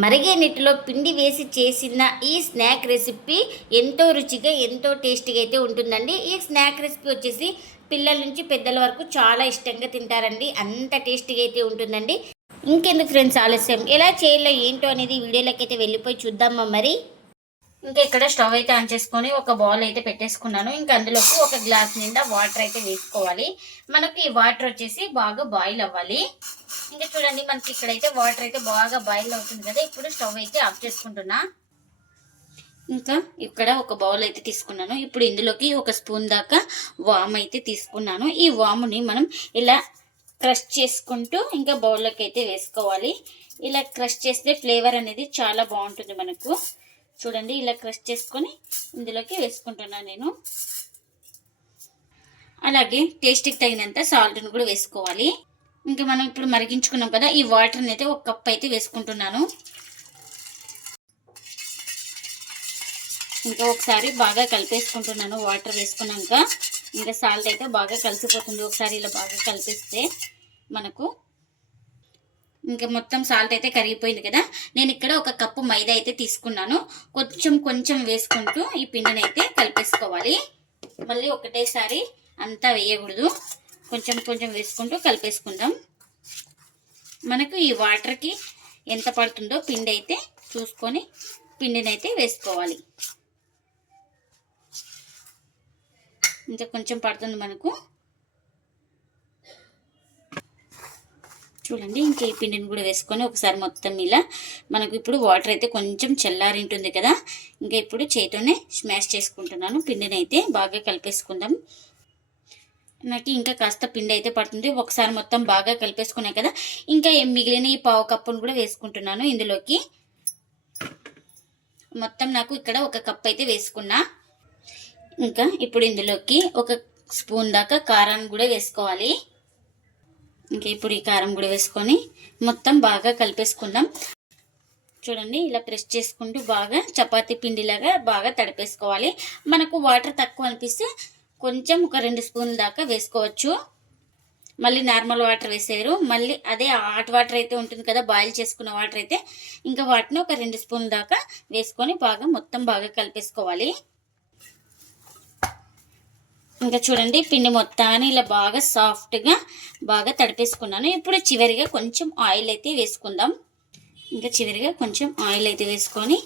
మరిగే నీటిలో పిండి వేసి చేసిన ఈ స్నాక్ రెసిపీ ఎంతో రుచిగా ఎంతో టేస్టీగా అయితే ఉంటుందండి. ఈ స్నాక్ రెసిపీ వచ్చేసి పిల్లల నుంచి పెద్దల వరకు చాలా ఇష్టంగా తింటారండి. అంత టేస్టీగా అయితే ఉంటుందండి. ఇంకెందుకు ఫ్రెండ్స్ ఆలస్యం? ఎలా చేయాలో ఏంటో అనేది వీడియోలోకి అయితే వెళ్ళిపోయి చూద్దామా మరి? ఇంకా ఇక్కడ స్టవ్ అయితే ఆన్ చేసుకొని ఒక బౌల్ అయితే పెట్టేసుకున్నాను. ఇంకా అందులోకి ఒక గ్లాస్ నిండా వాటర్ అయితే వేసుకోవాలి. మనకి ఈ వాటర్ వచ్చేసి బాగా బాయిల్ అవ్వాలి. ఇంకా చూడండి మనకి ఇక్కడైతే వాటర్ అయితే బాగా బాయిల్ అవుతుంది కదా ఇప్పుడు స్టవ్ అయితే ఆఫ్ చేసుకుంటున్నా. ఇంకా ఇక్కడ ఒక బౌల్ అయితే తీసుకున్నాను. ఇప్పుడు ఇందులోకి ఒక స్పూన్ దాకా వామ్ అయితే తీసుకున్నాను. ఈ వాముని మనం ఇలా క్రష్ చేసుకుంటూ ఇంకా బౌల్లోకి అయితే వేసుకోవాలి. ఇలా క్రష్ చేస్తే ఫ్లేవర్ అనేది చాలా బాగుంటుంది మనకు. చూడండి ఇలా క్రష్ చేసుకొని ఇందులోకి వేసుకుంటున్నాను నేను. అలాగే టేస్ట్కి తగినంత సాల్ట్ని కూడా వేసుకోవాలి. ఇంకా మనం ఇప్పుడు మరిగించుకున్నాం కదా ఈ వాటర్ని అయితే ఒక కప్ అయితే వేసుకుంటున్నాను. ఇంకా ఒకసారి బాగా కలిపేసుకుంటున్నాను వాటర్ వేసుకున్నాక. ఇంకా సాల్ట్ అయితే బాగా కలిసిపోతుంది. ఒకసారి ఇలా బాగా కలిపిస్తే మనకు ఇంకా మొత్తం సాల్ట్ అయితే కరిగిపోయింది కదా. నేను ఇక్కడ ఒక కప్పు మైదా అయితే తీసుకున్నాను. కొంచెం కొంచెం వేసుకుంటూ ఈ పిండిని అయితే కలిపేసుకోవాలి. మళ్ళీ ఒకటేసారి అంతా వేయకూడదు. కొంచెం కొంచెం వేసుకుంటూ కలిపేసుకుందాం. మనకు ఈ వాటర్కి ఎంత పడుతుందో పిండి అయితే చూసుకొని పిండిని అయితే వేసుకోవాలి. ఇంకా కొంచెం పడుతుంది మనకు. చూడండి ఇంకా ఈ పిండిని కూడా వేసుకొని ఒకసారి మొత్తం ఇలా మనకు ఇప్పుడు వాటర్ అయితే కొంచెం చల్లారి ఉంటుంది కదా. ఇంకా ఇప్పుడు చేతితోనే స్మాష్ చేసుకుంటున్నాను. పిండిని అయితే బాగా కలిపేసుకుందాం. నాకు ఇంకా కాస్త పిండి అయితే పడుతుంది. ఒకసారి మొత్తం బాగా కలిపేసుకున్నాయి కదా. ఇంకా మిగిలిన ఈ పావు కప్పును కూడా వేసుకుంటున్నాను ఇందులోకి. మొత్తం నాకు ఇక్కడ ఒక కప్ అయితే వేసుకున్నా. ఇంకా ఇప్పుడు ఇందులోకి ఒక స్పూన్ దాకా కారాన్ని కూడా వేసుకోవాలి. ఇంకా ఇప్పుడు ఈ కారం కూడా వేసుకొని మొత్తం బాగా కలిపేసుకుందాం. చూడండి ఇలా ప్రెస్ చేసుకుంటూ బాగా చపాతీ పిండిలాగా బాగా తడిపేసుకోవాలి. మనకు వాటర్ తక్కువ అనిపిస్తే కొంచెం ఒక రెండు స్పూన్ల దాకా వేసుకోవచ్చు. మళ్ళీ నార్మల్ వాటర్ వేసారు మళ్ళీ అదే హాట్ వాటర్ అయితే ఉంటుంది కదా బాయిల్ చేసుకున్న వాటర్ అయితే. ఇంకా వాటిని ఒక రెండు స్పూన్ల దాకా వేసుకొని బాగా మొత్తం బాగా కలిపేసుకోవాలి. ఇంకా చూడండి పిండి మొత్తాన్ని ఇలా బాగా సాఫ్ట్గా బాగా తడిపేసుకున్నాను. ఇప్పుడు చివరిగా కొంచెం ఆయిల్ అయితే వేసుకుందాం. ఇంకా చివరిగా కొంచెం ఆయిల్ అయితే వేసుకొని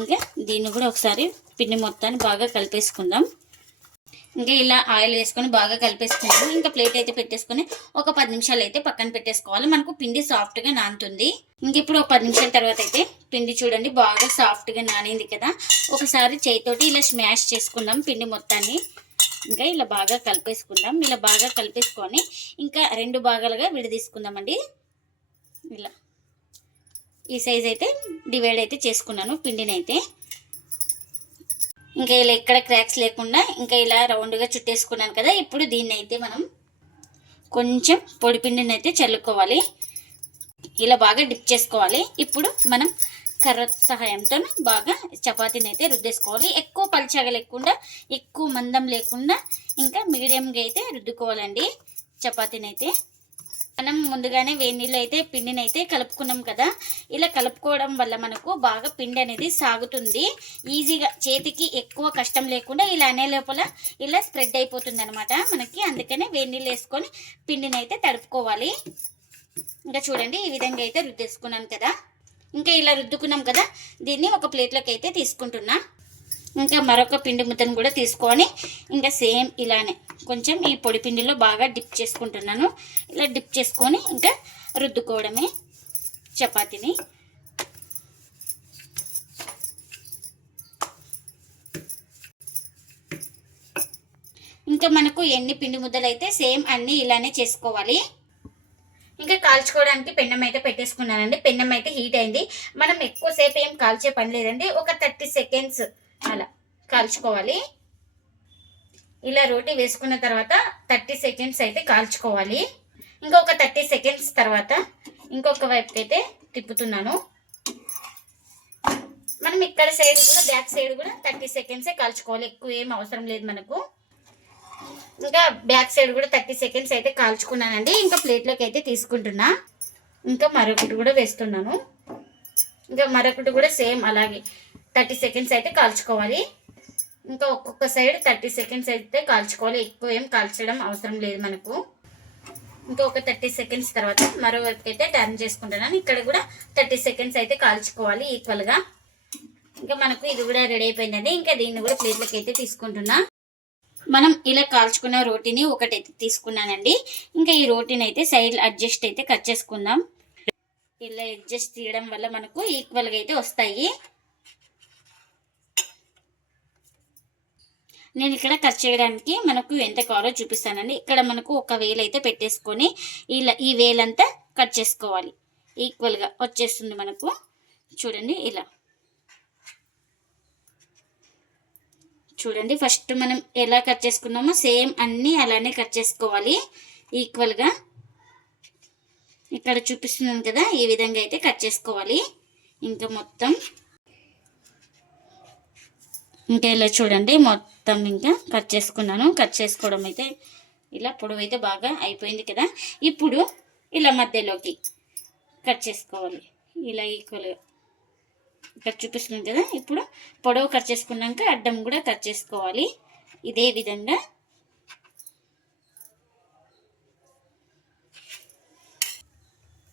ఇంకా దీన్ని కూడా ఒకసారి పిండి మొత్తాన్ని బాగా కలిపేసుకుందాం. ఇంకా ఇలా ఆయిల్ వేసుకొని బాగా కలిపేసుకున్నాము ఇంకా ప్లేట్ అయితే పెట్టేసుకొని ఒక పది నిమిషాలు అయితే పక్కన పెట్టేసుకోవాలి. మనకు పిండి సాఫ్ట్గా నానుతుంది. ఇంక ఇప్పుడు ఒక పది నిమిషాల తర్వాత అయితే పిండి చూడండి బాగా సాఫ్ట్గా నానింది కదా. ఒకసారి చేయితోటి ఇలా స్మాష్ చేసుకుందాం పిండి మొత్తాన్ని. ఇంకా ఇలా బాగా కలిపేసుకుందాం. ఇలా బాగా కలిపేసుకొని ఇంకా రెండు భాగాలుగా విడదీసుకుందామండి. ఇలా. ఈ సైజ్ అయితే డివైడ్ అయితే చేసుకున్నాను పిండిని అయితే ఇంకా ఇలా ఎక్కడ క్రాక్స్ లేకుండా ఇంకా ఇలా రౌండ్గా చుట్టేసుకున్నాను కదా ఇప్పుడు దీన్ని అయితే మనం కొంచెం పొడి పిండిని అయితే చల్లుకోవాలి. ఇలా బాగా డిప్ చేసుకోవాలి. ఇప్పుడు మనం కర్ర సహాయంతో బాగా చపాతీని అయితే రుద్దేసుకోవాలి. ఎక్కువ పలుచగా లేకుండా ఎక్కువ మందం లేకుండా ఇంకా మీడియంగా అయితే రుద్దుకోవాలండి చపాతీని అయితే మనం ముందుగానే వేడి నీళ్ళు అయితే పిండిని అయితే కలుపుకున్నాం కదా ఇలా కలుపుకోవడం వల్ల మనకు బాగా పిండి అనేది సాగుతుంది. ఈజీగా చేతికి ఎక్కువ కష్టం లేకుండా ఇలా అనే లోపల ఇలా స్ప్రెడ్ అయిపోతుంది అనమాట మనకి. అందుకనే వేడి నీళ్ళు వేసుకొని పిండిని అయితే తడుపుకోవాలి. ఇంకా చూడండి ఈ విధంగా అయితే రుద్దేసుకున్నాను కదా. ఇంకా ఇలా రుద్దుకున్నాం కదా దీన్ని ఒక ప్లేట్లోకి అయితే తీసుకుంటున్నా. ఇంకా మరొక పిండి ముద్దను కూడా తీసుకొని ఇంకా సేమ్ ఇలానే కొంచెం ఈ పొడి పిండిలో బాగా డిప్ చేసుకుంటున్నాను. ఇలా డిప్ చేసుకొని ఇంకా రుద్దుకోవడమే చపాతీని. ఇంకా మనకు ఎన్ని పిండి ముద్దలు అయితే సేమ్ అన్నీ ఇలానే చేసుకోవాలి. ఇంకా కాల్చుకోవడానికి పెన్నం అయితే పెట్టేసుకున్నానండి. పెన్నం అయితే హీట్ అయింది. మనం ఎక్కువసేపు ఏం కాల్చే పని లేదండి. ఒక థర్టీ సెకండ్స్ అలా కాల్చుకోవాలి. ఇలా రోటీ వేసుకున్న తర్వాత థర్టీ సెకండ్స్ అయితే కాల్చుకోవాలి. ఇంకొక థర్టీ సెకండ్స్ తర్వాత ఇంకొక వైపుకి అయితే తిప్పుతున్నాను. మనం ఇక్కడ సైడ్ కూడా బ్యాక్ సైడ్ కూడా థర్టీ సెకండ్సే కాల్చుకోవాలి. ఎక్కువ ఏం అవసరం లేదు మనకు. ఇంకా బ్యాక్ సైడ్ కూడా థర్టీ సెకండ్స్ అయితే కాల్చుకున్నానండి. ఇంకా ప్లేట్లోకి అయితే తీసుకుంటున్నా. ఇంకా మరొకటి కూడా వేస్తున్నాను. ఇంకా మరొకటి కూడా సేమ్ అలాగే థర్టీ సెకండ్స్ అయితే కాల్చుకోవాలి. ఇంకా ఒక్కొక్క సైడ్ థర్టీ సెకండ్స్ అయితే కాల్చుకోవాలి. ఎక్కువ ఏం కాల్చడం అవసరం లేదు మనకు. ఇంకా ఒక థర్టీ సెకండ్స్ తర్వాత మరోవైపు అయితే టర్న్ చేసుకుంటున్నాను. ఇక్కడ కూడా థర్టీ సెకండ్స్ అయితే కాల్చుకోవాలి ఈక్వల్గా. ఇంకా మనకు ఇది కూడా రెడీ అయిపోయిందండి. ఇంకా దీన్ని కూడా ప్లేట్లోకి అయితే తీసుకుంటున్నా. మనం ఇలా కాల్చుకున్న రోటీని ఒకటైతే తీసుకున్నానండి. ఇంకా ఈ రోటీని అయితే సైడ్ అడ్జస్ట్ అయితే కట్ చేసుకుందాం. ఇలా అడ్జస్ట్ తీయడం వల్ల మనకు ఈక్వల్గా అయితే వస్తాయి. నేను ఇక్కడ కట్ చేయడానికి మనకు ఎంత కావాలో చూపిస్తానండి. ఇక్కడ మనకు ఒక వేలు అయితే పెట్టేసుకొని ఇలా ఈ వేలంతా కట్ చేసుకోవాలి. ఈక్వల్గా వచ్చేస్తుంది మనకు. చూడండి ఇలా. చూడండి. ఫస్ట్ మనం ఎలా కట్ చేసుకున్నామో సేమ్ అన్నీ అలానే కట్ చేసుకోవాలి. ఈక్వల్గా ఇక్కడ చూపిస్తున్నాను కదా ఈ విధంగా అయితే కట్ చేసుకోవాలి. ఇంకా మొత్తం. ఇంకా ఇలా చూడండి మొత్తం ఇంకా కట్ చేసుకున్నాను. కట్ చేసుకోవడం అయితే ఇలా పొడవు అయితే బాగా అయిపోయింది కదా. ఇప్పుడు ఇలా మధ్యలోకి కట్ చేసుకోవాలి. ఇలా ఈక్వల్గా ఇక్కడ చూపిస్తుంది కదా ఇప్పుడు పొడవు కట్ చేసుకున్నాక అడ్డం కూడా కట్ చేసుకోవాలి. ఇదే విధంగా.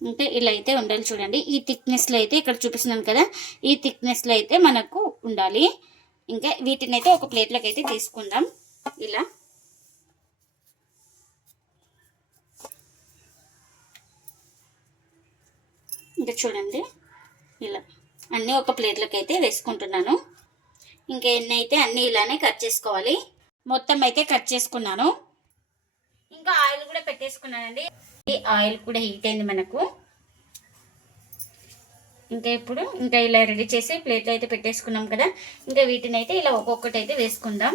అంటే ఇలా అయితే ఉండాలి చూడండి. ఈ థిక్నెస్లో అయితే ఇక్కడ చూపిస్తున్నాను కదా ఈ థిక్నెస్లో అయితే మనకు ఉండాలి. ఇంకా వీటిని అయితే ఒక ప్లేట్లోకి అయితే తీసుకుందాం. ఇలా. ఇంకా చూడండి. ఇలా. అన్నీ ఒక ప్లేట్లోకి అయితే వేసుకుంటున్నాను. ఇంకా ఎన్ని అయితే అన్నీ ఇలానే కట్ చేసుకోవాలి. మొత్తం అయితే కట్ చేసుకున్నాను. ఇంకా ఆయిల్ కూడా పెట్టేసుకున్నానండి. ఈ ఆయిల్ కూడా హీట్ అయింది మనకు. ఇంకా ఇప్పుడు ఇంకా ఇలా రెడీ చేసి ప్లేట్లో అయితే పెట్టేసుకున్నాం కదా. ఇంకా వీటిని అయితే ఇలా ఒక్కొక్కటి అయితే వేసుకుందాం.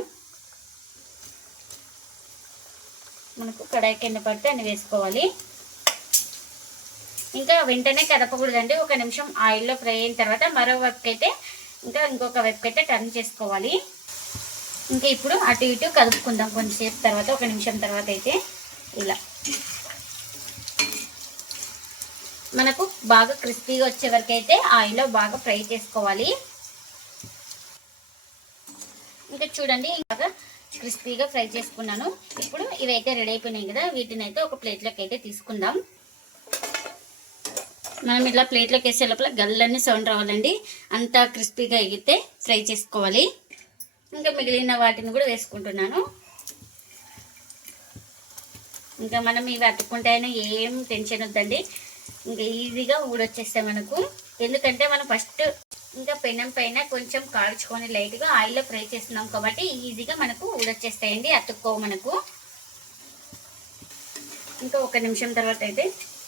మనకు కడాయి కింద పడితే అన్ని వేసుకోవాలి. ఇంకా వెంటనే కదపకూడదండి. ఒక నిమిషం ఆయిల్లో ఫ్రై అయిన తర్వాత మరో వైపుకి అయితే ఇంకా ఇంకొక వైపుకి అయితే టర్న్ చేసుకోవాలి. ఇంకా ఇప్పుడు అటు ఇటు కదుపుకుందాం కొంచెంసేపు తర్వాత ఒక నిమిషం తర్వాత అయితే ఇలా. మనకు బాగా క్రిస్పీగా వచ్చే వరకు అయితే ఆయిల్లో బాగా ఫ్రై చేసుకోవాలి. ఇంకా చూడండి బాగా క్రిస్పీగా ఫ్రై చేసుకున్నాను. ఇప్పుడు ఇవైతే రెడీ అయిపోయినాయి కదా వీటిని అయితే ఒక ప్లేట్లోకి అయితే తీసుకుందాం. మనం ఇలా ప్లేట్లోకి వేసే లోపల గల్లన్నీ సౌండ్ రావాలండి. అంతా క్రిస్పీగా ఎగితే ఫ్రై చేసుకోవాలి. ఇంకా మిగిలిన వాటిని కూడా వేసుకుంటున్నాను. ఇంకా మనం ఇవి అతుక్కుంటాయని ఏం టెన్షన్ వద్దండి. ఇంకా ఈజీగా ఊడొచ్చేస్తాయి మనకు. ఎందుకంటే మనం ఫస్ట్ ఇంకా పెనం పైన కొంచెం కాల్చుకొని లైట్గా ఆయిల్లో ఫ్రై చేస్తున్నాం కాబట్టి ఈజీగా మనకు ఊడొచ్చేస్తాయండి. అతుక్కోవు మనకు. ఇంకా ఒక నిమిషం తర్వాత అయితే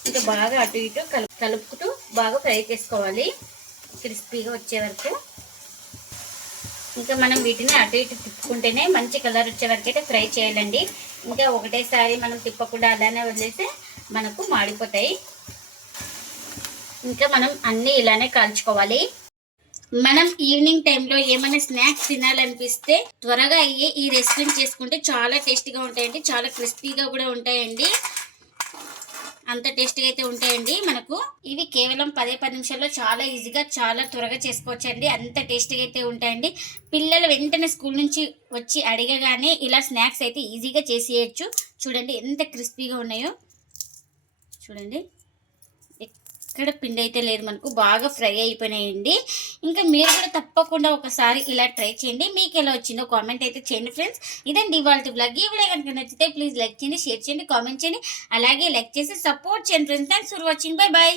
ఇంకా బాగా అటు ఇటు కలుపు కలుపుతూ బాగా ఫ్రై చేసుకోవాలి. క్రిస్పీగా వచ్చే వరకు. ఇంకా మనం వీటిని అటు ఇటు తిప్పుకుంటేనే మంచి కలర్ వచ్చే వరకు అయితే ఫ్రై చేయాలండి. ఇంకా ఒకటేసారి మనం తిప్పకుండా అలానే వదిలేస్తే మనకు మాడిపోతాయి. ఇంకా మనం అన్నీ ఇలానే కాల్చుకోవాలి. మనం ఈవినింగ్ టైంలో ఏమైనా స్నాక్స్ తినాలనిపిస్తే త్వరగా అయ్యి ఈ రెసిపీని చేసుకుంటే చాలా టేస్టీగా ఉంటాయండి. చాలా క్రిస్పీగా కూడా ఉంటాయండి. అంత టేస్టీగా అయితే ఉంటాయండి మనకు. ఇవి కేవలం పదే పది నిమిషాల్లో చాలా ఈజీగా చాలా త్వరగా చేసుకోవచ్చండి. అంత టేస్టీగా అయితే ఉంటాయండి. పిల్లలు వెంటనే స్కూల్ నుంచి వచ్చి అడిగగానే ఇలా స్నాక్స్ అయితే ఈజీగా చేసేయచ్చు. చూడండి ఎంత క్రిస్పీగా ఉన్నాయో. చూడండి. ఎక్కడ పిండి అయితే లేదు మనకు బాగా ఫ్రై అయిపోయినాయండి. ఇంకా మీరు కూడా తప్పకుండా ఒకసారి ఇలా ట్రై చేయండి. మీకు ఎలా వచ్చిందో కామెంట్ అయితే చేయండి ఫ్రెండ్స్. ఇదండి ఇవాళ బ్లాగ్ ఈ వీడియో కనుక నచ్చితే ప్లీజ్ లైక్ చేయండి షేర్ చేయండి కామెంట్ చేయండి. అలాగే లైక్ చేసి సపోర్ట్ చేయండి friends. Thanks for watching bye bye